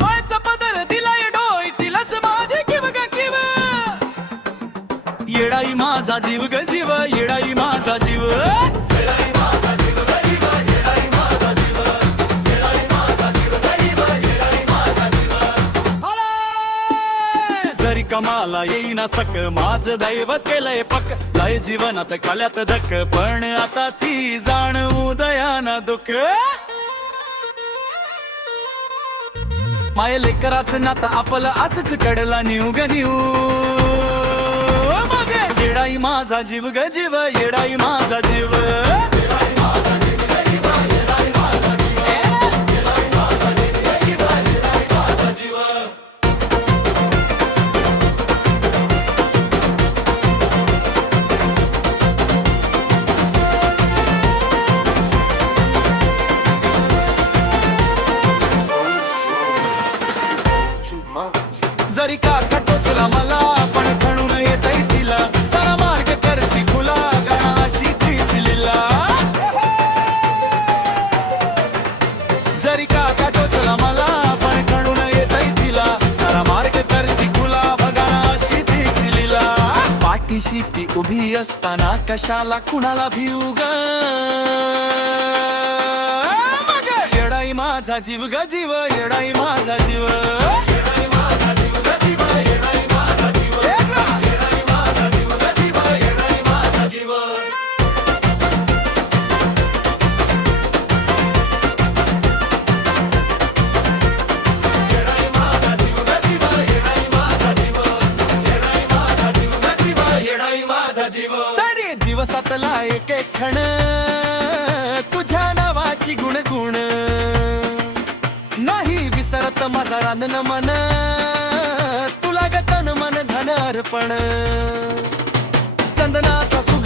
मायचा पदर दिलाय डोय तिलाच माझे किव ग किव येडाई माझा जीव ग जीव येडाई माझा जीव जरी कमाला येईना सक माझं दैवत केलंय पक लय जीवनात काल्यात धक पण आता ती जाण उदयाना दुःख माय लेकराचं नातं आपलं असंच कडला निऊ ग निऊ मग येडाई माझा जीव ग जीव येडाई माझा जीव जरी का खटोचला मला पण खणून येतय तिला सारा मार्ग करती खुला गणाशी तीच लिला जरी का खटोचला मला पण खणून येतय तिला सारा मार्ग करती खुला गणाशी तीच लिला पाठीशी ती उभी असताना कशाला कुणाला भिऊ ग मग येडाई माझा जीव ग जीव येडाई माझा जीव तरी दिवसातला एक एक क्षण तुझ्या नावाची गुणगुण नाही विसरत माझा रान मन तुला ग तन मन धन अर्पण चंदनाचा सुगंध